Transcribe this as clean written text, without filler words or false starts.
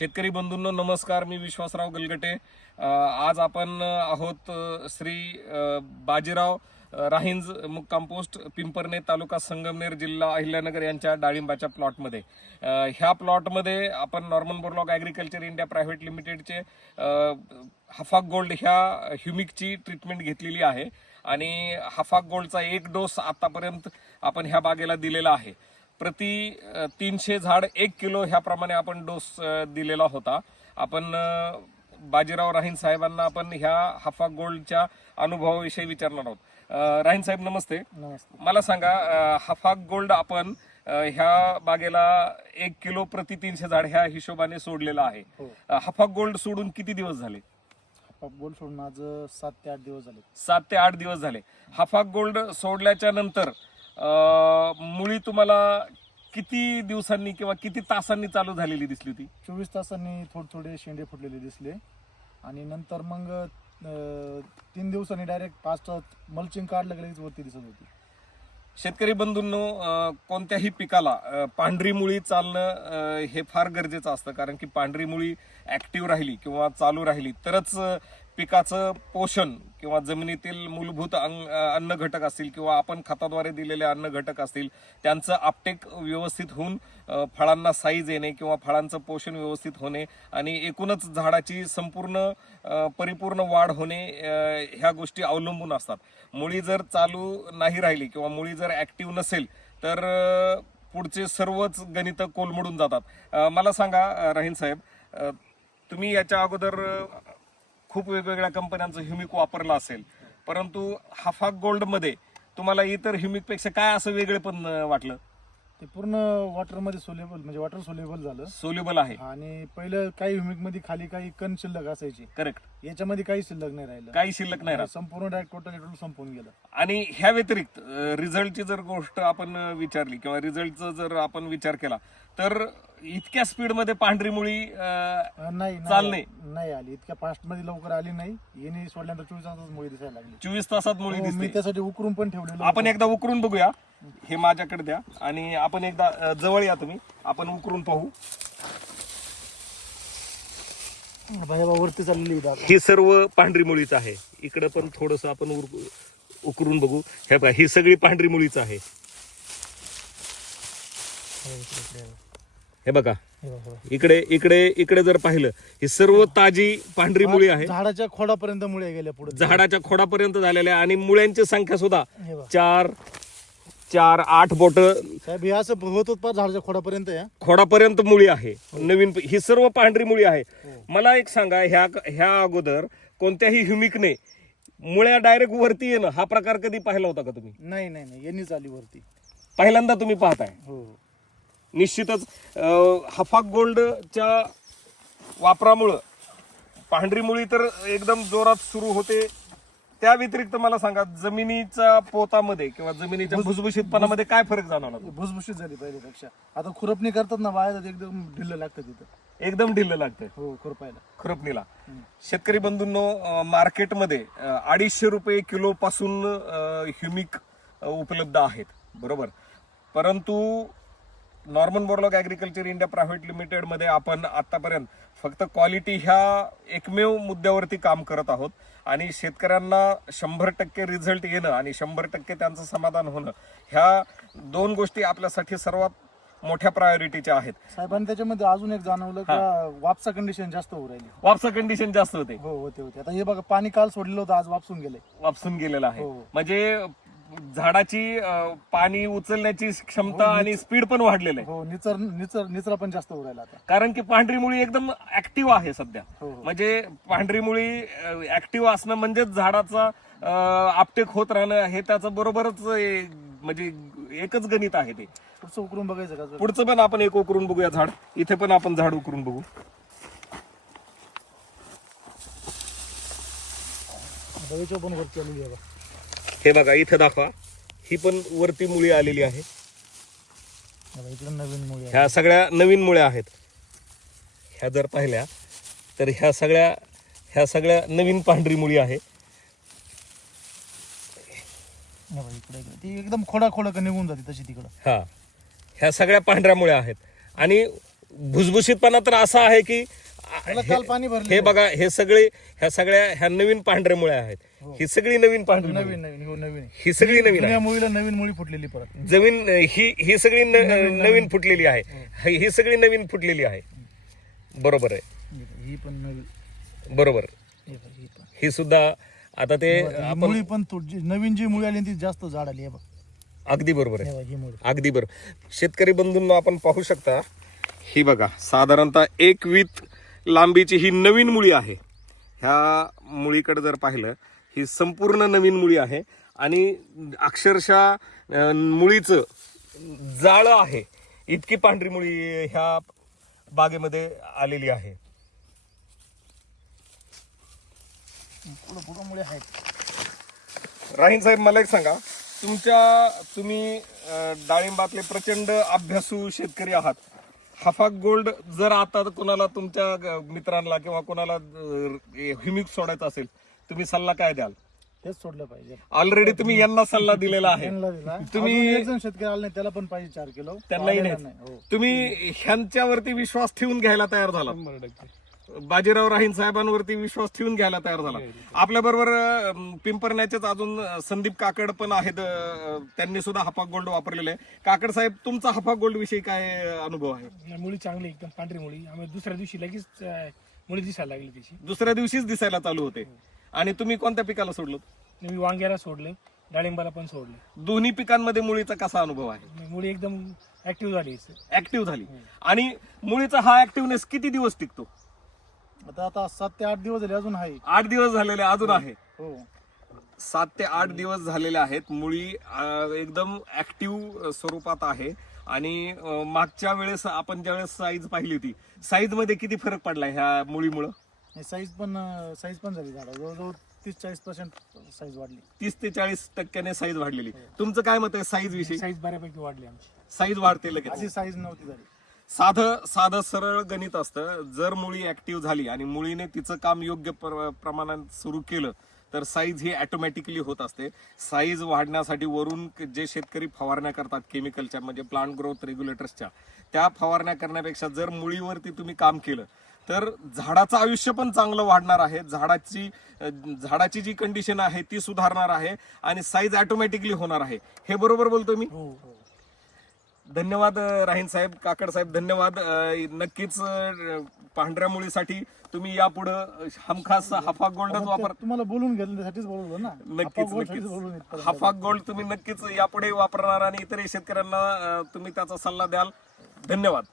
शेतकरी बंधूंनो नमस्कार. मी विश्वासराव गलगटे. आज आपण आहोत श्री बाजीराव राहिंज मुक्काम पोस्ट पिंपरणे तालुका संगमनेर जिल्हा अहिल्यानगर यांच्या डाळिंबाच्या प्लॉटमध्ये. ह्या प्लॉटमध्ये आपण Norman Borlaug agriculture India private लिमिटेडचे हफाक गोल्ड ह्या ह्युमिकची ट्रीटमेंट घेतलेली आहे आणि हफाक गोल्डचा एक डोस आतापर्यंत आपण ह्या बागेला दिलेला आहे. प्रति 300 झाड 1 किलो ह्याप्रमाणे आपण डोस दिलेला होता. आपण बाजीराव राहीन साहेबांना आपण ह्या हफाक गोल्डच्या अनुभवाविषयी विचारणार आहोत. राहीन साहेब नमस्ते. नमस्ते. मला सांगा, हफाक गोल्ड आपण ह्या बागेला 1 किलो प्रति 300 झाड ह्या हिशोबाने सोडलेला आहे. हफाक गोल्ड सोडून किती दिवस झाले? हफाक गोल्ड सोडून आज 7 ते 8 दिवस झाले. 7 ते 8 दिवस झाले. हफाक गोल्ड सोडल्याच्या नंतर मुळी तुम्हाला किती दिवसांनी किंवा किती तासांनी चालू झालेली दिसली होती? 24 तासांनी थोडे शेंडे फुटलेले दिसले आणि नंतर मग 3 दिवसांनी डायरेक्ट 5 मल्चिंग काढलं की लगेच वरती दिसत होती. शेतकरी बंधूंनो, कोणत्याही पिकाला पांढरी मुळी चालणं हे फार गरजेचं असतं, कारण की पांढरी मुळी ऍक्टिव्ह राहिली किंवा चालू राहिली तरच पिकाचं पोषण किंवा जमिनीतील मूलभूत अन्न घटक असतील किंवा आपण खताद्वारे दिलेले अन्न घटक असतील त्यांचं आपटेक व्यवस्थित होऊन फळांना साईज येणे किंवा फळांचं पोषण व्यवस्थित होणे आणि एकूणच झाडाची संपूर्ण परिपूर्ण वाढ होणे ह्या गोष्टी अवलंबून असतात. मुळी जर चालू नाही राहिली किंवा मुळी जर ऍक्टिव्ह नसेल तर पुढचे सर्वच गणितं कोलमडून जातात. मला सांगा राहीन साहेब, तुम्ही याच्या अगोदर खूप वेगवेगळ्या कंपन्यांचं ह्युमिक वापरलं असेल, परंतु हफाक गोल्ड मध्ये तुम्हाला इतर ह्युमिक पेक्षा काय असं वेगळे पण वाटलं? ते पूर्ण वॉटरमध्ये सोल्युबल, म्हणजे वॉटर सोल्युबल झालं. सोल्युबल आहे आणि पहिलं काही ह्युमिक मध्ये खाली काही कण शिल्लक असायची. करेक्ट. याच्यामध्ये काही शिल्लक नाही राहिलं. काही शिल्लक नाही राहत. संपूर्ण डायरेक्ट टोटल संपून गेलं. आणि ह्या व्यतिरिक्त रिझल्टची जर गोष्ट आपण विचारली किंवा रिझल्टचा जर आपण विचार केला तर इतक्या स्पीड मध्ये पांढरी मुळी नाही आली. इतक्या फास्ट मध्ये लवकर आली नाही. येणे सोडल्यानंतर 24 तासात मुळी दिसायला लागली. 24 तासात मुळी दिसते. मी त्यासाठी उकरून पण ठेवलेलं. आपण एकदा उकरून बघूया. हे माझ्याकडे द्या आणि आपण एकदा जवळ या तुम्ही, आपण उकरून पाहू. वरती चाललेली ही सर्व पांढरी मुळीच आहे. इकडे पण थोडस आपण उकरून बघू. हे बघा, ही सगळी पांढरी मुळीच आहे. हे बघा, इकडे इकडे इकडे जर पाहिलं ही सर्व ताजी पांढरी मुळी आहे. झाडाच्या खोडापर्यंत मुळ्या गेल्या पुढे. झाडाच्या खोडापर्यंत झालेल्या आणि मुळ्यांची संख्या सुद्धा 4, 8 बोट साहेब. हे असं होत होत झाडाच्या खोडापर्यंत मुळी आहे. नवीन ही सर्व पांढरी मुळी आहे. मला एक सांगा, ह्या अगोदर कोणत्याही ह्युमिकने मुळ्या डायरेक्ट वरती येणं हा प्रकार कधी पाहिला होता का तुम्ही? नाही. यांनीच आली वरती. पहिल्यांदा तुम्ही पाहताय. हो. निश्चितच हफाक गोल्डच्या वापरामुळं पांढरी मुळी तर एकदम जोरात सुरू होते. त्या व्यतिरिक्त मला सांगा, जमिनीच्या पोतामध्ये किंवा जमिनीच्या भुसभुशीतपणामध्ये काय फरक जाणवला? भुसभुशीत झाली पहिल्यापेक्षा. आता खुरपणी करतात ना बाहेर, एकदम ढिल्लं लागतं तिथं. एकदम ढिल्लं लागतंय. हो, खुरपणीला. शेतकरी बंधूंनो, मार्केटमध्ये 250 रुपये किलो पासून ह्युमिक उपलब्ध आहेत, बरोबर. परंतु Norman Borlaug agriculture India private limited मध्ये आपण आतापर्यंत फक्त क्वालिटी ह्या एकमेव मुद्द्यावरती काम करत आहोत आणि शेतकऱ्यांना 100% रिझल्ट येणं आणि 100% त्यांचं समाधान होणं ह्या 2 गोष्टी आपल्यासाठी सर्वात मोठ्या प्रायोरिटीच्या आहेत. साहेबांनी त्याच्यामध्ये अजून एक जाणवलं की वापसा कंडिशन जास्त होऊ राहिली. वापसा कंडिशन जास्त होते. होते. आता हे बघा, पाणी काल सोडलेलं होतं, आज वापसून गेलेलं आहे. म्हणजे झाडाची पाणी उचलण्याची क्षमता आणि स्पीड पण वाढलेलं आहे. हो, निचरा पण जास्त होऊ राहिला आता. कारण की पांढरी मुळी एकदम ऍक्टिव्ह आहे सध्या. म्हणजे पांढरी मुळी ऍक्टिव्ह असणं म्हणजे झाडाचा आपटेक होत राहणं हे त्याचं बरोबरच म्हणजे एकच गणित आहे ते. पुढचं उकरून बघायचं का? पुढचं पण आपण एक उकरून बघूया झाड. इथे पण आपण झाड उकरून बघू. पण वरती आलेली आहे. हे बघा, इथे दाखवा. ही पण वरती मुळी आलेली आहे. नवीन मुळी. ह्या सगळ्या नवीन मुळ्या आहेत. ह्या जर पाहिल्या तर ह्या सगळ्या नवीन पांढरी मुळी आहे. ती एकदम खोडा निघून जाते तशी तिकडं. ह्या सगळ्या पांढऱ्या मुळ्या आहेत आणि भुसभुशीतपणा तर असा आहे की त्याला काल पाणी भरले. हे बघा, ह्या नवीन पांढऱ्या मुळ्या आहेत. ही सगळी नवीन पांढरी मुळी. नवीन ही सगळी नवीन आहे. जुन्या मुळीला नवीन मुळी फुटलेली परत. जमीन ही सगळी नवीन फुटलेली आहे. ही सगळी नवीन फुटलेली आहे. बरोबर आहे. ही पण नवीन. बरोबर. ही पण. ही सुद्धा आता ते ही मुळी पण नवीन जी मुळी आली ती जास्त झाड आली आहे बघ. अगदी बरोबर आहे. ही मुळी. अगदी बरोबर. शेतकरी बंधूंनो, आपण पाहू शकता, ही बघा साधारणतः 1 वीत लांबीची ही नवीन मुळी आहे. ह्या मुळीकडे जर पाहिलं, ही संपूर्ण नवीन मुळी आहे आणि अक्षरशः मुळीचं जाळं आहे इतकी पांढरी मुळी ह्या बागेमध्ये आलेली आहे. पुढं मुळे आहेत. राहीन साहेब, मला एक सांगा, तुम्ही डाळिंबातले प्रचंड अभ्यासू शेतकरी आहात. हफाक गोल्ड जर आता कोणाला तुमच्या मित्रांना किंवा कोणाला ह्युमिक सोडायचं असेल, तुम्ही सल्ला काय द्याल? हेच सोडलं पाहिजे. ऑलरेडी तुम्ही यांना सल्ला दिलेला आहे. तुम्ही एक जण शेतकरी आला नाही, त्याला पण पाहिजे 4 किलो. त्यांनाही नाही. तुम्ही ह्यांच्यावरती विश्वास ठेवून घ्यायला तयार झाला. बाजीराव राहीन साहेबांवरती विश्वास ठेवून घ्यायला तयार झाला. आपल्या बरोबर पिंपरण्याचेच अजून संदीप काकड पण आहेत. त्यांनी सुद्धा हफाक गोल्ड वापरलेलं आहे. काकड साहेब, तुमचा हफाक गोल्ड विषयी काय अनुभव आहे? मुळी चांगली, एकदम पांढरी मुळी. आम्ही दुसऱ्या दिवशी लगेच मुळी दिसायला लागली त्याची. दुसऱ्या दिवशीच दिसायला चालू होते. आणि तुम्ही कोणत्या पिकाला सोडलं? मी वांग्याला सोडले, डाळिंबाला पण सोडले. दोन्ही पिकांमध्ये मुळीचा कसा अनुभव आहे? मुळी एकदम ऍक्टिव्ह झाली. ऍक्टिव्ह झाली. आणि मुळीचा हा ऍक्टिव्हनेस किती दिवस टिकतो? आता 7 ते 8 दिवस झाले, अजून आहे. 8 दिवस झालेले अजून आहे. हो. 7 ते 8 दिवस झालेले आहेत. मुळी एकदम ऍक्टिव्ह स्वरूपात आहे. आणि मागच्या वेळेस आपण ज्यावेळेस साईज पाहिली होती, साईज मध्ये किती फरक पडला ह्या मुळीमुळं? साईज पण झाली झाडा, जवळजवळ 30-40% साईज वाढली. 30 ते 40% साईज वाढलेली. तुमचं काय मत आहे साईज विषयी? साईज बऱ्यापैकी वाढली आमची. साईज वाढते लगेच. आधी साईज नव्हती झाली. साधं सरळ गणित असतं. जर मुळी ऍक्टिव्ह झाली आणि मुळीने तिचं काम योग्य प्रमाणात सुरू केलं तर साईज ही ऑटोमॅटिकली होत असते. साईज वाढण्यासाठी वरून जे शेतकरी फवारण्या करतात केमिकलच्या, म्हणजे प्लांट ग्रोथ रेग्युलेटर्सच्या, त्या फवारण्या करण्यापेक्षा जर मुळीवरती तुम्ही काम केलं तर झाडाचं आयुष्य पण चांगलं वाढणार आहे. झाडाची जी कंडिशन आहे ती सुधारणार आहे आणि साईज ऑटोमॅटिकली होणार आहे. हे बरोबर बोलतोय मी? धन्यवाद राहीन साहेब, काकड साहेब, धन्यवाद. नक्कीच पांढऱ्या मुळीसाठी तुम्ही यापुढे हमखास हफाक गोल्डच वापर. तुम्हाला बोलून घेतल्यासाठीच बोलवलं ना. नक्कीच हफाक गोल्ड तुम्ही नक्कीच यापुढे वापरणार आणि इतरही शेतकऱ्यांना तुम्ही त्याचा सल्ला द्याल. धन्यवाद.